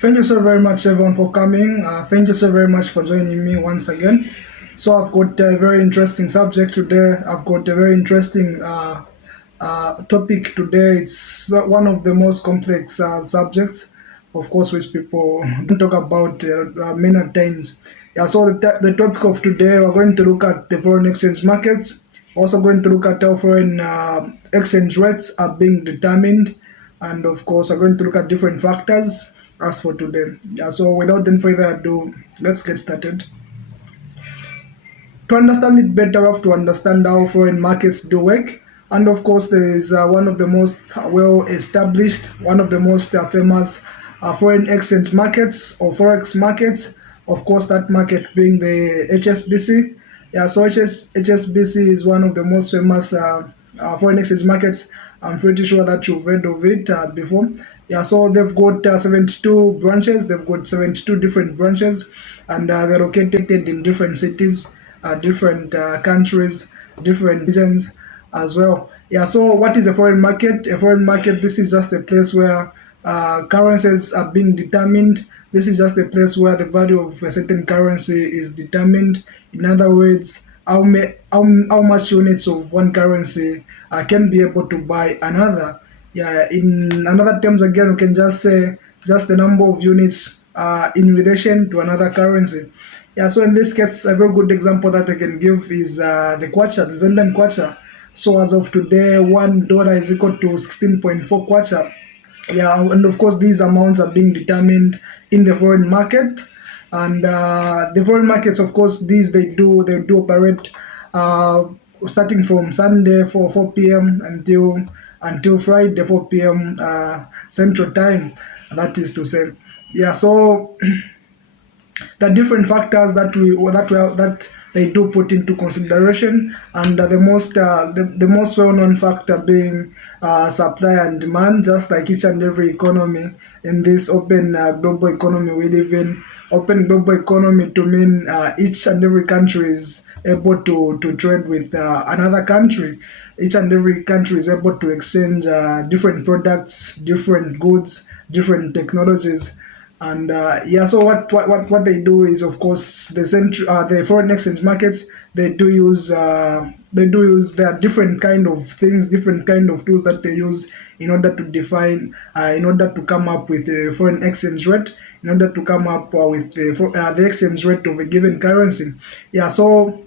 Thank you so very much, everyone, for coming. Thank you so very much for joining me once again. So, I've got a very interesting subject today. I've got a very interesting topic today. It's one of the most complex subjects, of course, which people don't talk about many times. Yeah, so the topic of today, we're going to look at the foreign exchange markets. Also, going to look at how foreign exchange rates are being determined, and of course, we're going to look at different factors as for today. Yeah, so without any further ado, let's get started. To understand it better, we have to understand how foreign markets do work. And of course, there is one of the most well established, one of the most famous foreign exchange markets or forex markets. Of course, that market being the HSBC. Yeah, so HSBC is one of the most famous foreign exchange markets. I'm pretty sure that you've heard of it before. Yeah, so they've got 72 branches. They've got 72 different branches, and they're located in different cities, different countries, different regions as well. Yeah, so what is a foreign market? A foreign market, this is just a place where currencies are being determined. This is just a place where the value of a certain currency is determined. In other words, how much units of one currency can be able to buy another. Yeah, in another terms, again, we can just say just the number of units in relation to another currency. Yeah, so in this case, a very good example that I can give is the kwacha, the Zambian kwacha. So as of today, $1 is equal to 16.4 kwacha. Yeah, and of course, these amounts are being determined in the foreign market, and the foreign markets, of course, these they do operate uh, starting from Sunday for 4 p.m. until Friday 4 p.m. Central Time. That is to say, yeah. So the different factors that they do put into consideration, and the most well-known factor being supply and demand. Just like each and every economy in this open global economy we live in, open global economy to mean each and every country is able to trade with another country. Each and every country is able to exchange different products, different goods, different technologies. And yeah, so what they do is, of course, the foreign exchange markets, they do use their different kind of things, different kind of tools that they use in order to define, in order to come up with a foreign exchange rate, in order to come up with the exchange rate of a given currency. Yeah, so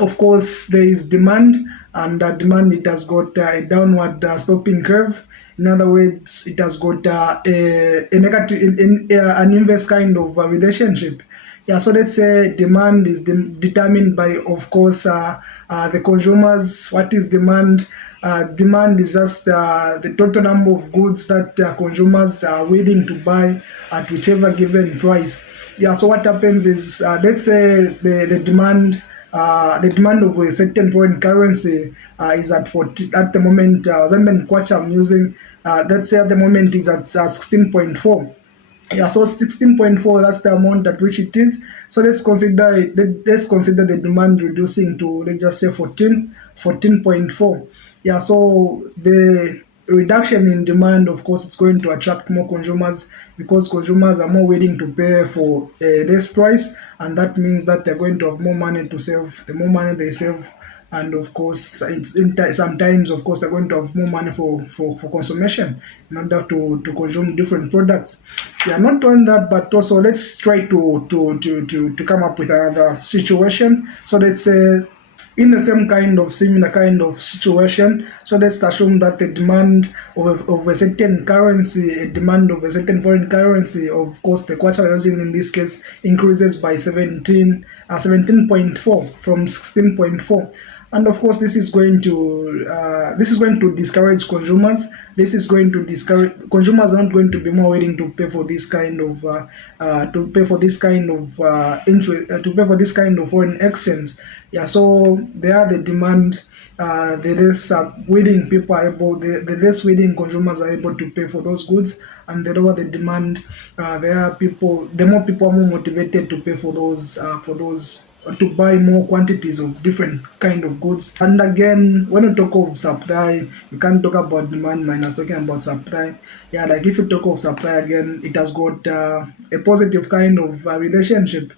of course there is demand, and demand, it has got a downward sloping curve. In other words, it has got a negative an inverse kind of relationship. Yeah, so let's say demand is determined by, of course, the consumers. What is demand? Demand is just the total number of goods that consumers are willing to buy at whichever given price. Yeah, so what happens is, let's say the demand of a certain foreign currency is at 40 at the moment. Zambian kwacha I'm using, let's say at the moment it's at 16.4. Yeah, so 16.4, that's the amount at which it is. So let's consider the demand reducing to, let's just say, 14.4. Yeah, so the reduction in demand, of course, it's going to attract more consumers, because consumers are more willing to pay for this price, and that means that they're going to have more money to save. The more money they save, and of course sometimes, of course, they're going to have more money for consumption in order to consume different products. Yeah, not only that, but also let's try to come up with another situation. So let's say, in the similar kind of situation, so let's assume that the demand of a certain currency, a demand of a certain foreign currency, of course the kwacha we're using in this case, increases by 17.4 from 16.4. And of course, this is going to discourage consumers. This is going to discourage consumers are not going to be more willing to pay for this kind of interest, to pay for this kind of foreign exchange. Yeah, so there are the demand, the less willing people are able, the less willing consumers are able to pay for those goods, and the lower the demand, the more people are more motivated to pay for those to buy more quantities of different kind of goods. And again, when you talk of supply, you can't talk about demand minus talking about supply. Yeah, like if you talk of supply again, it has got a positive kind of relationship.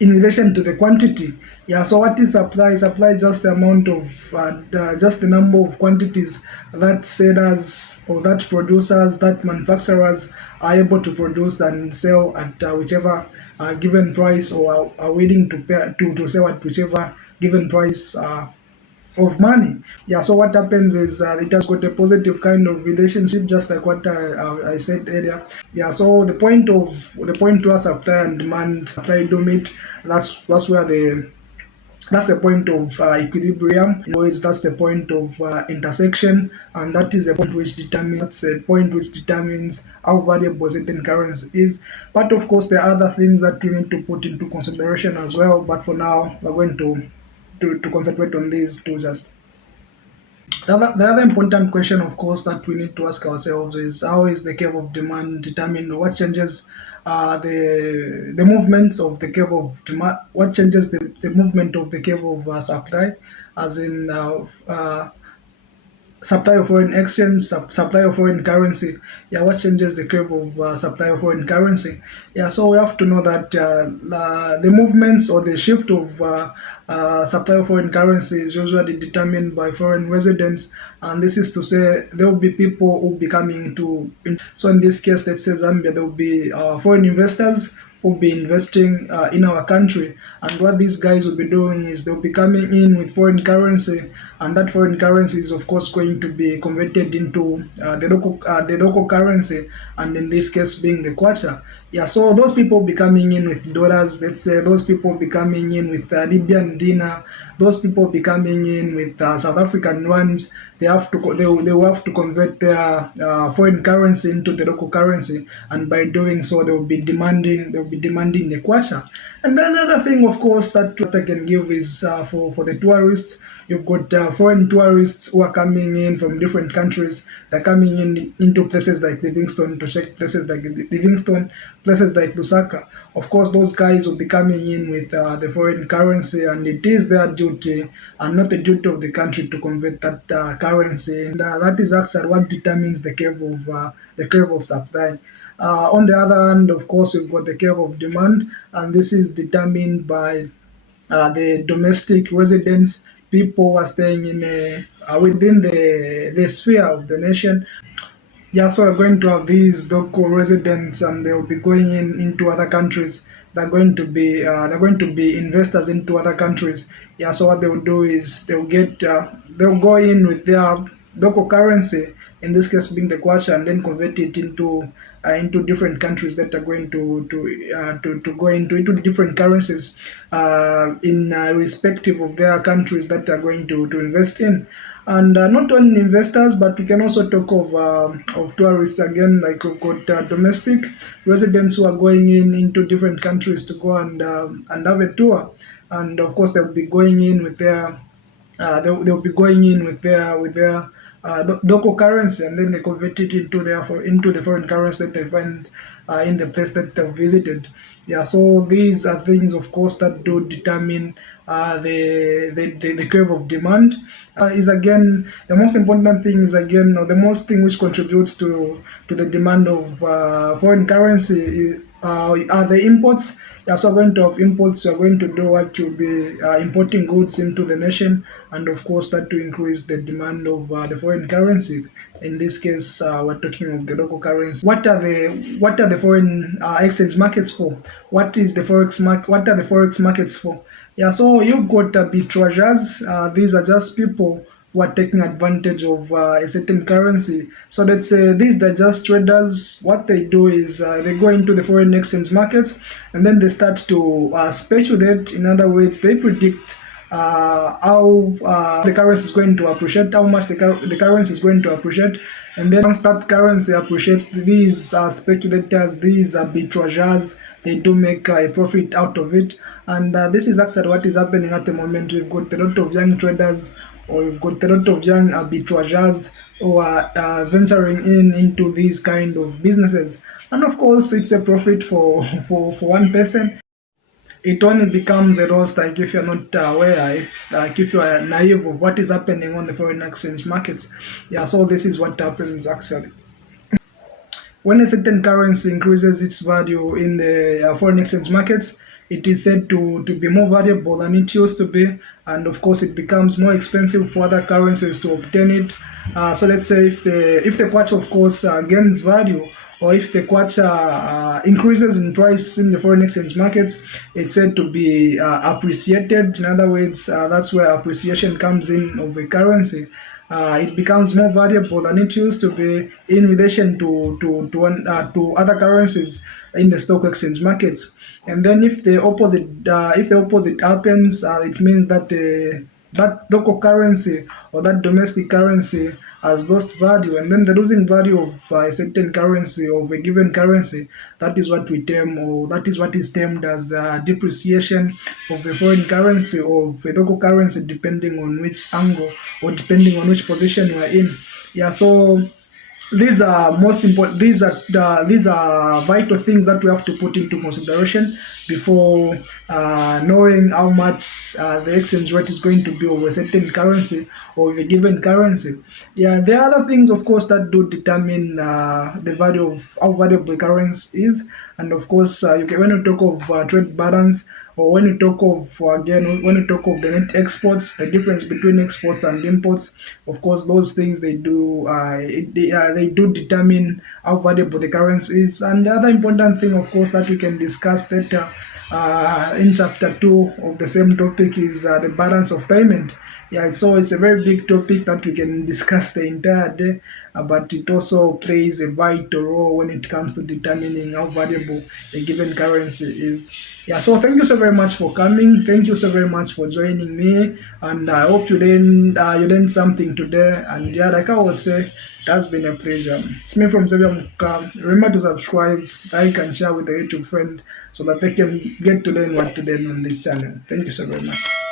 In relation to the quantity. Yeah, so what is supply? Supply is just the amount of, just the number of quantities that sellers or that producers, that manufacturers are able to produce and sell at whichever given price, or are willing to pay to sell at whichever given price. Of money. Yeah, so what happens is it has got a positive kind of relationship, just like what I said earlier. Yeah, so the point to us supply and demand, supply do meet. That's where that's the point of equilibrium. In other words, that's the point of intersection, and that is the point which determines that's the point which determines how valuable certain currency is. But of course, there are other things that we need to put into consideration as well. But for now, we're going to concentrate on these two just. The other important question, of course, that we need to ask ourselves is how is the curve of demand determined? What changes the movements of the curve of demand? What changes the movement of the curve of supply? As in supply of foreign exchange, supply of foreign currency. Yeah, what changes the curve of supply of foreign currency? Yeah, so we have to know that the movements or the shift of supply of foreign currency is usually determined by foreign residents, and this is to say there will be people who will be coming to. So in this case, let's say Zambia, there will be foreign investors who'll be investing in our country. And what these guys will be doing is they'll be coming in with foreign currency, and that foreign currency is of course going to be converted into the local currency, and in this case being the kwacha. Yeah, so those people will be coming in with dollars. Let's say those people will be coming in with Libyan dinar. Those people will be coming in with South African ones. They will have to convert their foreign currency into the local currency, and by doing so they'll be demanding the kwacha. And then another thing, of course, that I can give is for the tourists. You've got foreign tourists who are coming in from different countries. They're coming in into places like Livingston to check places like Livingston, places like Lusaka. Of course, those guys will be coming in with the foreign currency, and it is their duty and not the duty of the country to convert that currency. And that is actually what determines the curve of supply. On the other hand, of course, we've got the curve of demand, and this is determined by the domestic residents, people who are staying within the sphere of the nation. Yeah, so we're going to have these local residents, and they'll be going into other countries. They're going to be investors into other countries. Yeah, so what they'll do is they'll go in with their local currency, in this case being the kwacha, and then convert it into different countries that are going to go into the different currencies in respective of their countries that they're going to invest in. And not only investors, but we can also talk of tourists again. Like we've got domestic residents who are going into different countries to go and have a tour, and of course they'll be going in with their they'll be going in with their local currency, and then they convert it into the foreign currency that they find in the place that they've visited. Yeah, so these are things, of course, that do determine the curve of demand. Is again the most important thing is again, or the most thing which contributes to the demand of foreign currency are the imports. Yeah, so going to have imports, you're going to do what you'll be importing goods into the nation, and of course that to increase the demand of the foreign currency. In this case, we're talking of the local currency. What are the foreign exchange markets for? What is the forex market? What are the forex markets for? Yeah, so you've got arbitrageurs. These are just people who are taking advantage of a certain currency. So let's say these are just traders. What they do is they go into the foreign exchange markets, and then they start to speculate. In other words, they predict how the currency is going to appreciate, how much the currency is going to appreciate. And then once that currency appreciates, these speculators, these arbitrageurs, they do make a profit out of it. And this is actually what is happening at the moment. We've got a lot of young traders, or we've got a lot of young arbitrageurs who are venturing into these kind of businesses. And of course, it's a profit for one person. it only becomes a loss like if you're not aware, if you are naive of what is happening on the foreign exchange markets. Yeah, so this is what happens actually. When a certain currency increases its value in the foreign exchange markets, it is said to be more valuable than it used to be, and of course, it becomes more expensive for other currencies to obtain it. So let's say if the kwacha, of course, gains value, or if the kwacha increases in price in the foreign exchange markets, it's said to be appreciated. In other words, that's where appreciation comes in of a currency. It becomes more valuable than it used to be in relation to other currencies in the stock exchange markets. And then if the opposite happens, it means that that local currency or that domestic currency has lost value, and then the losing value of a certain currency or of a given currency, that is what we term, or that is what is termed as depreciation of the foreign currency or of a local currency, depending on which angle or depending on which position you are in. Yeah, so these are most important, these are vital things that we have to put into consideration before knowing how much the exchange rate is going to be of a certain currency or of a given currency. Yeah, there are other things, of course, that do determine the value of how valuable a currency is. And of course, when you talk of trade balance, or when you talk of again, when you talk of the net exports, the difference between exports and imports, of course, those things they do determine how valuable the currency is. And the other important thing, of course, that we can discuss later in chapter 2 of the same topic is the balance of payment. Yeah, so it's a very big topic that we can discuss the entire day, but it also plays a vital role when it comes to determining how valuable a given currency is. Yeah, so thank you so very much for coming. Thank you so very much for joining me, and I hope you learned something today. And yeah, like I was saying, it has been a pleasure. It's me from Xavier Muka. Remember to subscribe, like, and share with a YouTube friend so that they can get to learn what to learn on this channel. Thank you so very much.